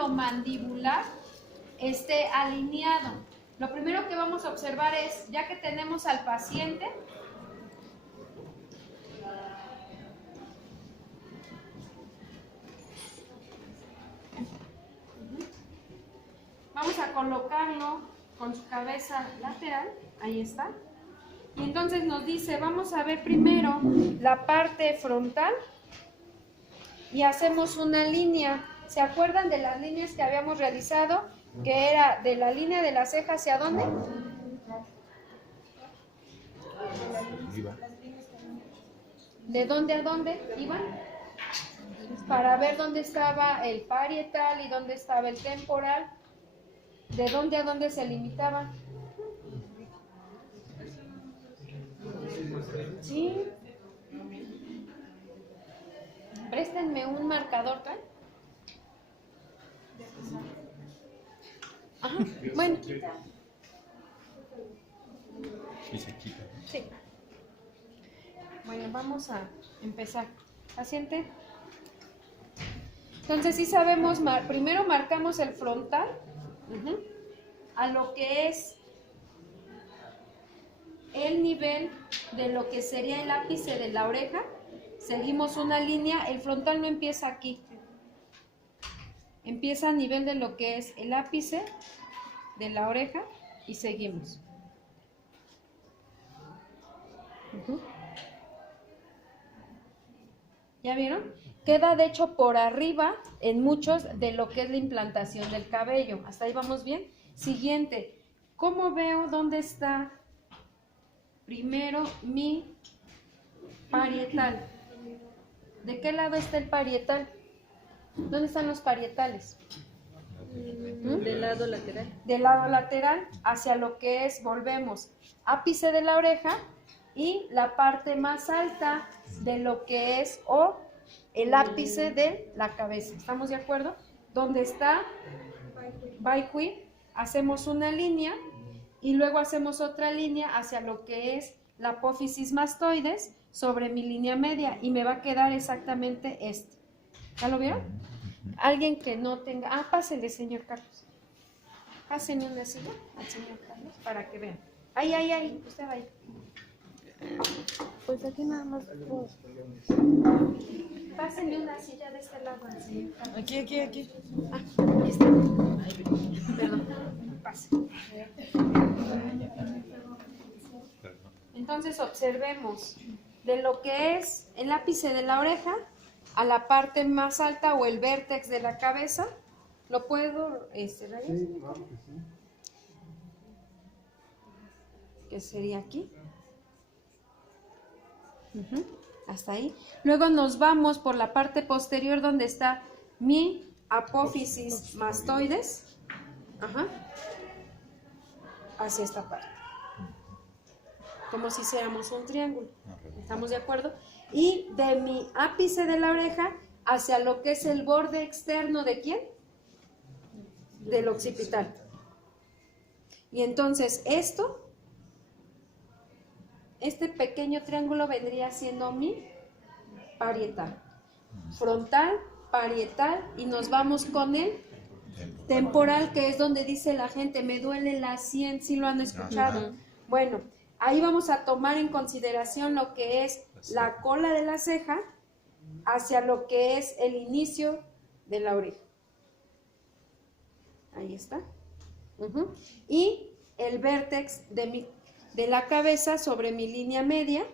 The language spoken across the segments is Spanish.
triángulo mandibular esté alineado. Lo primero que vamos a observar es, ya que tenemos al paciente, vamos a colocarlo con su cabeza lateral, ahí está. Y entonces nos dice, vamos a ver primero la parte frontal y hacemos una línea. ¿Se acuerdan de las líneas que habíamos realizado? Que era de la línea de la ceja hacia dónde? ¿De dónde a dónde iban? Para ver dónde estaba el parietal y dónde estaba el temporal. ¿De dónde a dónde se limitaban? Sí. Préstenme un marcador, ¿tal? Ajá, bueno. Y se quita. Sí. Bueno, vamos a empezar. Paciente. Entonces sí sabemos, primero marcamos el frontal a lo que es el nivel de lo que sería el ápice de la oreja. Seguimos una línea, el frontal no empieza aquí. Empieza a nivel de lo que es el ápice de la oreja y seguimos. ¿Ya vieron? Queda de hecho por arriba en muchos de lo que es la implantación del cabello. ¿Hasta ahí vamos bien? Siguiente, ¿cómo veo dónde está primero mi parietal? ¿De qué lado está el parietal? ¿Dónde están los parietales? Del lado lateral. Del lado lateral hacia lo que es, volvemos, ápice de la oreja y la parte más alta de lo que es o el ápice de la cabeza. ¿Estamos de acuerdo? Donde está bicuid, hacemos una línea y luego hacemos otra línea hacia lo que es la apófisis mastoides sobre mi línea media y me va a quedar exactamente este. ¿Ya lo vieron? Alguien que no tenga... Ah, pásele, señor Carlos. Pásenle una silla al señor Carlos para que vean. Ahí, usted va ahí. Pues aquí nada más. Pásenle una silla de este lado al señor Carlos. Aquí. Ah, aquí está. Perdón, pase. Entonces observemos de lo que es el ápice de la oreja a la parte más alta o el vértex de la cabeza. ¿Lo puedo rayar? Sí, claro que sí. Que sería aquí. Hasta ahí. Luego nos vamos por la parte posterior donde está mi apófisis mastoides. Hacia esta parte. Como si hiciéramos un triángulo. ¿Estamos de acuerdo? Y de mi ápice de la oreja hacia lo que es el borde externo ¿de quién? Del occipital. Y entonces este pequeño triángulo vendría siendo mi parietal. Frontal, parietal y nos vamos con el temporal, que es donde dice la gente, me duele la sien, ¿sí lo han escuchado? Bueno, ahí vamos a tomar en consideración lo que es la cola de la ceja hacia lo que es el inicio de la oreja. Ahí está. Y el vértex de la cabeza sobre mi línea media.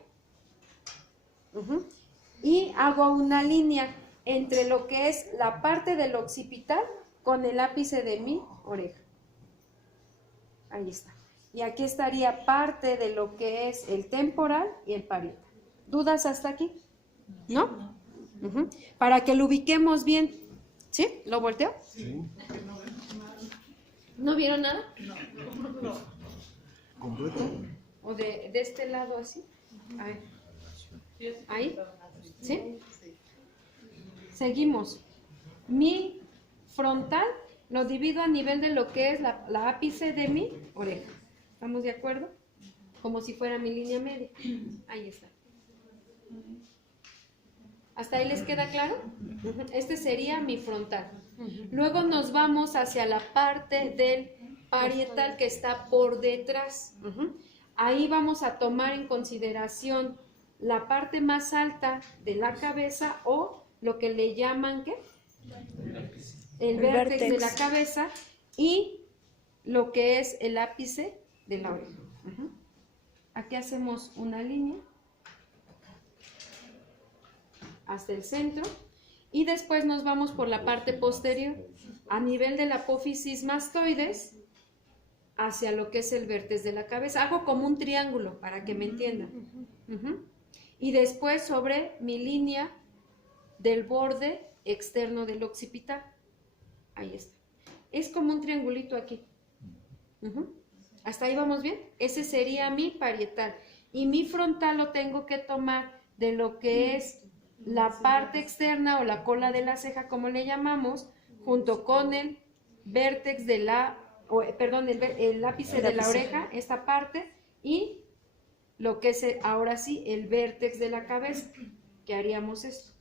Y hago una línea entre lo que es la parte del occipital con el ápice de mi oreja. Ahí está. Y aquí estaría parte de lo que es el temporal y el parietal. ¿Dudas hasta aquí? ¿No? Para que lo ubiquemos bien. ¿Sí? ¿Lo volteo? Sí. ¿No vieron nada? ¿Completo? ¿O de este lado así? ¿Ahí? ¿Sí? Seguimos. Mi frontal lo divido a nivel de lo que es la ápice de mi oreja. ¿Estamos de acuerdo? Como si fuera mi línea media. Ahí está. ¿Hasta ahí les queda claro? Este sería mi frontal. Luego nos vamos hacia la parte del parietal que está por detrás. Ahí vamos a tomar en consideración la parte más alta de la cabeza o lo que le llaman, ¿qué? El vértex de la cabeza y lo que es el ápice de la oreja. Aquí hacemos una línea hasta el centro y después nos vamos por la parte posterior a nivel de la apófisis mastoides hacia lo que es el vértex de la cabeza. Hago como un triángulo para que me entiendan. Y después sobre mi línea del borde externo del occipital. Ahí está. Es como un triangulito aquí. ¿Hasta ahí vamos bien? Ese sería mi parietal. Y mi frontal lo tengo que tomar de lo que es la parte externa o la cola de la ceja, como le llamamos, junto con el vértex de la, el ápice de la oreja, esta parte, y lo que es ahora sí el vértex de la cabeza, que haríamos esto.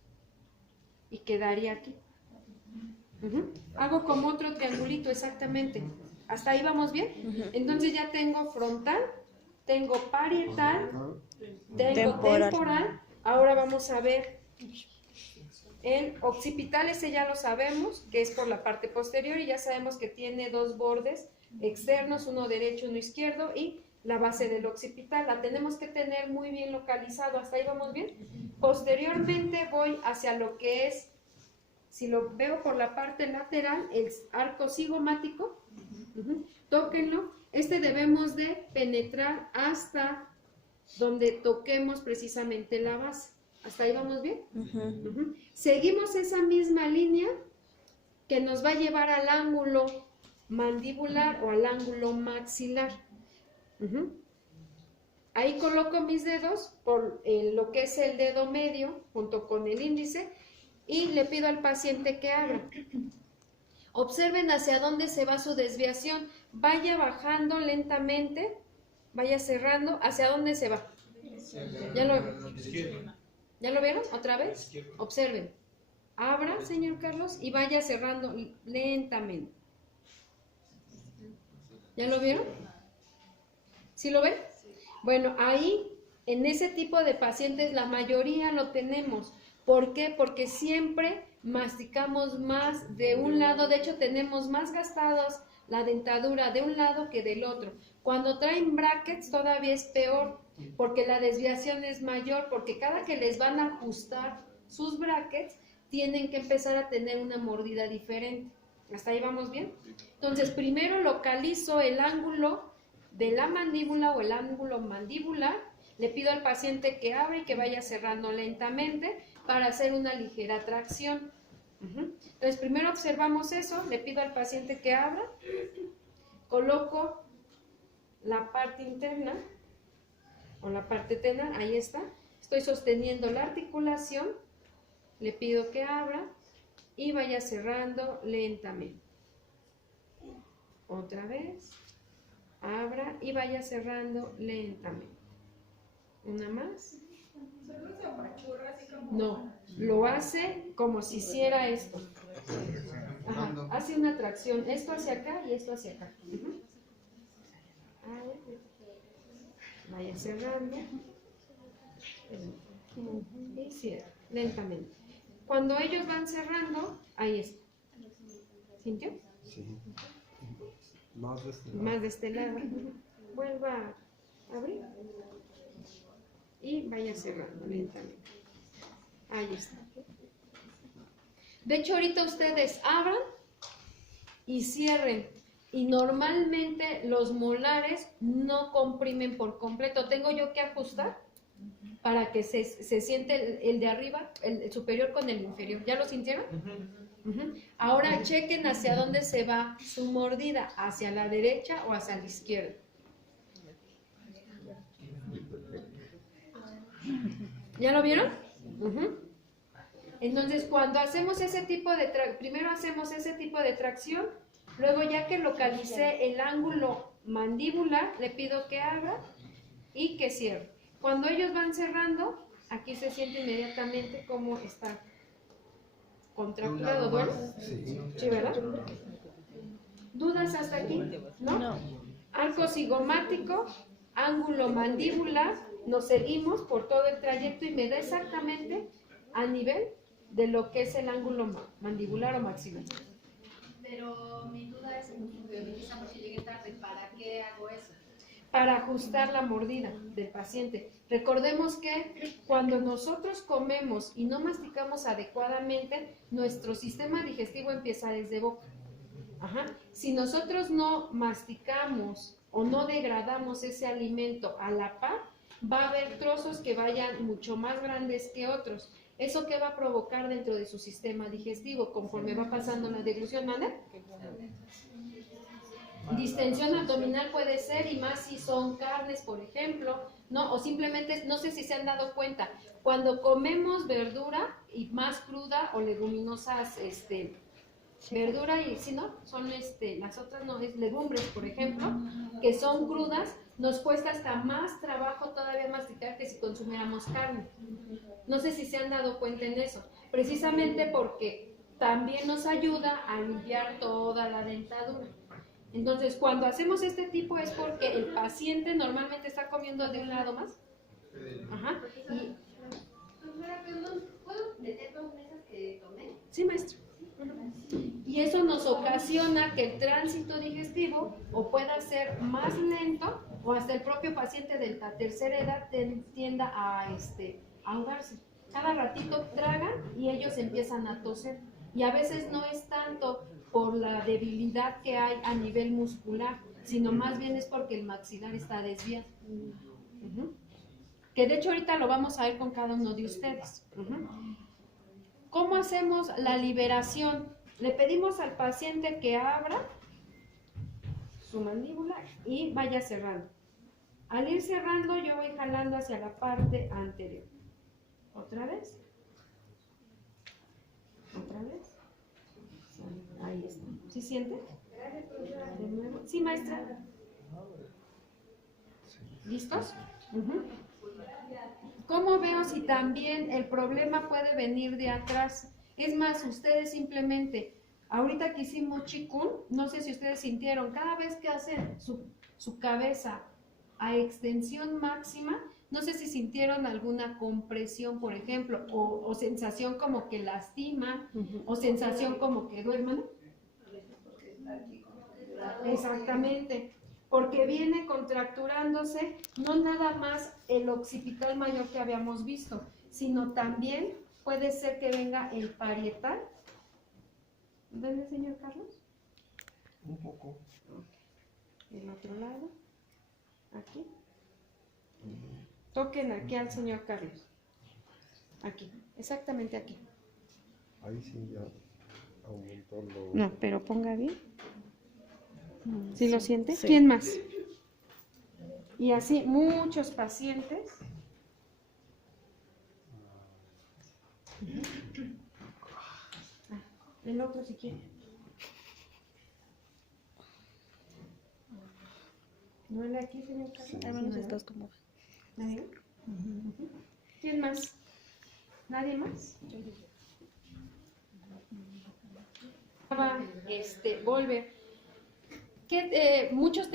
Y quedaría aquí. Hago como otro triangulito exactamente. ¿Hasta ahí vamos bien? Entonces ya tengo frontal, tengo parietal, tengo temporal. Ahora vamos a ver el occipital, ese ya lo sabemos, que es por la parte posterior y ya sabemos que tiene dos bordes externos, uno derecho, uno izquierdo y la base del occipital. La tenemos que tener muy bien localizado. ¿Hasta ahí vamos bien? Posteriormente voy hacia lo que es, si lo veo por la parte lateral, el arco cigomático. Tóquenlo. Este debemos de penetrar hasta donde toquemos precisamente la base. ¿Hasta ahí vamos bien? Seguimos esa misma línea que nos va a llevar al ángulo mandibular o al ángulo maxilar. Ahí coloco mis dedos por lo que es el dedo medio junto con el índice y le pido al paciente que abra. Observen hacia dónde se va su desviación. Vaya bajando lentamente, vaya cerrando. ¿Hacia dónde se va? ¿Ya lo vieron? ¿Otra vez? Observen. Abra, señor Carlos, y vaya cerrando lentamente. ¿Ya lo vieron? ¿Sí lo ven? Bueno, ahí, en ese tipo de pacientes, la mayoría lo tenemos. ¿Por qué? Porque siempre masticamos más de un lado. De hecho, tenemos más gastados la dentadura de un lado que del otro. Cuando traen brackets todavía es peor, porque la desviación es mayor, porque cada que les van a ajustar sus brackets, tienen que empezar a tener una mordida diferente. ¿Hasta ahí vamos bien? Entonces, primero localizo el ángulo de la mandíbula o el ángulo mandibular. Le pido al paciente que abra y que vaya cerrando lentamente para hacer una ligera tracción. Entonces, primero observamos eso. Le pido al paciente que abra. Coloco la parte interna o la parte terna. Ahí está. Estoy sosteniendo la articulación. Le pido que abra y vaya cerrando lentamente. Otra vez. Abra y vaya cerrando lentamente. Una más. No, lo hace como si hiciera esto. Ajá, hace una tracción, esto hacia acá y esto hacia acá. Vaya cerrando. Y cierra, lentamente. Cuando ellos van cerrando, ahí está. ¿Sintió? Sí. Más de este lado. Más de este lado. Vuelva a abrir. Y vaya cerrando lentamente. Ahí está. De hecho, ahorita ustedes abran y cierren. Y normalmente los molares no comprimen por completo. Tengo yo que ajustar para que se siente el de arriba, el superior con el inferior. ¿Ya lo sintieron? Ahora chequen hacia dónde se va su mordida, hacia la derecha o hacia la izquierda. ¿Ya lo vieron? Entonces, cuando hacemos ese tipo de primero hacemos ese tipo de tracción, luego ya que localicé el ángulo mandibular, le pido que abra y que cierre. Cuando ellos van cerrando, aquí se siente inmediatamente cómo está contracturado, ¿duele? Sí. Sí, ¿verdad? ¿Dudas hasta aquí? ¿No? Arco cigomático, ángulo mandibular, nos seguimos por todo el trayecto y me da exactamente a nivel de lo que es el ángulo mandibular o maxilar. Pero mi duda es, quizá porque llegué tarde, ¿para qué hago eso? Para ajustar la mordida del paciente. Recordemos que cuando nosotros comemos y no masticamos adecuadamente, nuestro sistema digestivo empieza desde boca. Ajá. Si nosotros no masticamos o no degradamos ese alimento a la par, va a haber trozos que vayan mucho más grandes que otros. ¿Eso qué va a provocar dentro de su sistema digestivo conforme va pasando la deglución, ¿vale? Distensión abdominal puede ser, y más si son carnes, por ejemplo, ¿no? O simplemente, no sé si se han dado cuenta, cuando comemos verdura y más cruda o leguminosas, verdura y si no, son las otras no, es legumbres, por ejemplo, que son crudas, nos cuesta hasta más trabajo todavía masticar que si consumiéramos carne. No sé si se han dado cuenta en eso, precisamente porque también nos ayuda a limpiar toda la dentadura. Entonces, cuando hacemos este tipo es porque el paciente normalmente está comiendo de un lado más. Ajá. ¿Puedo meter dos mesas que tomé? Sí, maestro. Y eso nos ocasiona que el tránsito digestivo o pueda ser más lento o hasta el propio paciente de la tercera edad tienda a ahogarse. Cada ratito tragan y ellos empiezan a toser. Y a veces no es tanto por la debilidad que hay a nivel muscular, sino más bien es porque el maxilar está desviado. Que de hecho ahorita lo vamos a ver con cada uno de ustedes. ¿Cómo hacemos la liberación? Le pedimos al paciente que abra su mandíbula y vaya cerrando. Al ir cerrando, yo voy jalando hacia la parte anterior. ¿Otra vez? ¿Otra vez? Ahí está. ¿Sí siente? De nuevo. ¿Sí, maestra? ¿Listos? ¿Cómo veo si también el problema puede venir de atrás? Es más, ustedes simplemente, ahorita que hicimos Qigong, no sé si ustedes sintieron, cada vez que hacen su cabeza a extensión máxima, no sé si sintieron alguna compresión, por ejemplo, o sensación como que lastima, o sensación como que duerman. Exactamente. Porque viene contracturándose no nada más el occipital mayor que habíamos visto, sino también puede ser que venga el parietal. ¿Dónde, señor Carlos? Un poco. El otro lado. Aquí. Toquen aquí al señor Carlos. Aquí, exactamente aquí. Ahí sí ya aumentó lo... No, pero ponga bien. ¿Sí lo siente? Sí. ¿Quién más? Y así muchos pacientes. El otro si quiere. ¿Duele aquí, señor Carlos? Sí. Sí, Hermanos, ¿verdad? estás como... ¿Nadie? ¿Quién más? ¿Nadie más? Volver. Muchos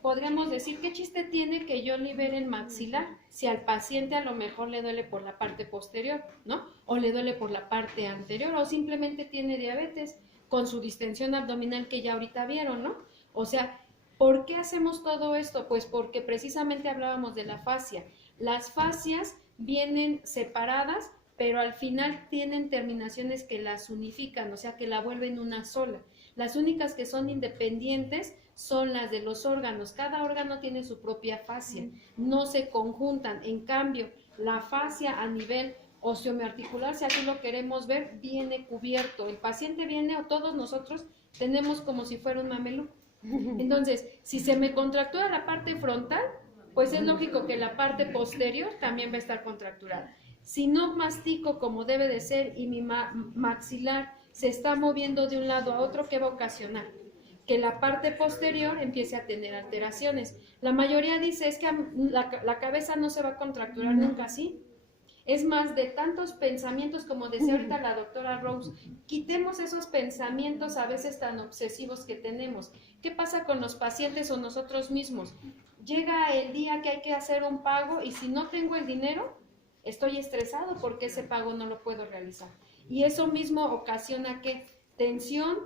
podríamos decir, ¿qué chiste tiene que yo libere el maxilar si al paciente a lo mejor le duele por la parte posterior, ¿no? O le duele por la parte anterior, o simplemente tiene diabetes con su distensión abdominal que ya ahorita vieron, ¿no? O sea, ¿por qué hacemos todo esto? Pues porque precisamente hablábamos de la fascia. Las fascias vienen separadas, pero al final tienen terminaciones que las unifican, o sea, que la vuelven una sola. Las únicas que son independientes son las de los órganos. Cada órgano tiene su propia fascia, no se conjuntan. En cambio, la fascia a nivel osteomiarticular, si así lo queremos ver, viene cubierto. El paciente viene, o todos nosotros tenemos como si fuera un mameluco. Entonces, si se me contractura la parte frontal, pues es lógico que la parte posterior también va a estar contracturada. Si no mastico como debe de ser y mi maxilar se está moviendo de un lado a otro, ¿qué va a ocasionar? Que la parte posterior empiece a tener alteraciones. La mayoría dice, es que la cabeza no se va a contracturar nunca así. Es más, de tantos pensamientos, como decía ahorita la doctora Rose, quitemos esos pensamientos a veces tan obsesivos que tenemos. ¿Qué pasa con los pacientes o nosotros mismos? Llega el día que hay que hacer un pago y si no tengo el dinero, estoy estresado porque ese pago no lo puedo realizar. Y eso mismo ocasiona que tensión,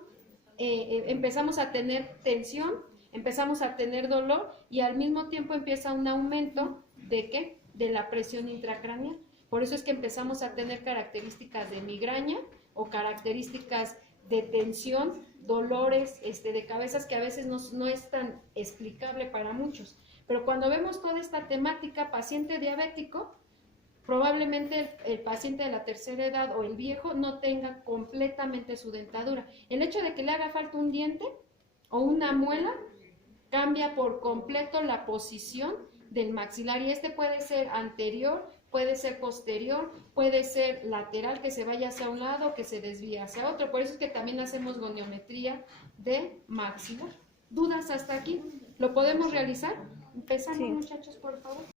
empezamos a tener tensión, empezamos a tener dolor y al mismo tiempo empieza un aumento ¿de qué? De la presión intracraneal. Por eso es que empezamos a tener características de migraña o características de tensión, dolores de cabezas que a veces no es tan explicable para muchos. Pero cuando vemos toda esta temática, paciente diabético, probablemente el paciente de la tercera edad o el viejo no tenga completamente su dentadura. El hecho de que le haga falta un diente o una muela cambia por completo la posición del maxilar y puede ser anterior, puede ser posterior, puede ser lateral, que se vaya hacia un lado, que se desvíe hacia otro. Por eso es que también hacemos goniometría de maxilar. ¿Dudas hasta aquí? ¿Lo podemos realizar? Empezamos, Sí. muchachos, por favor.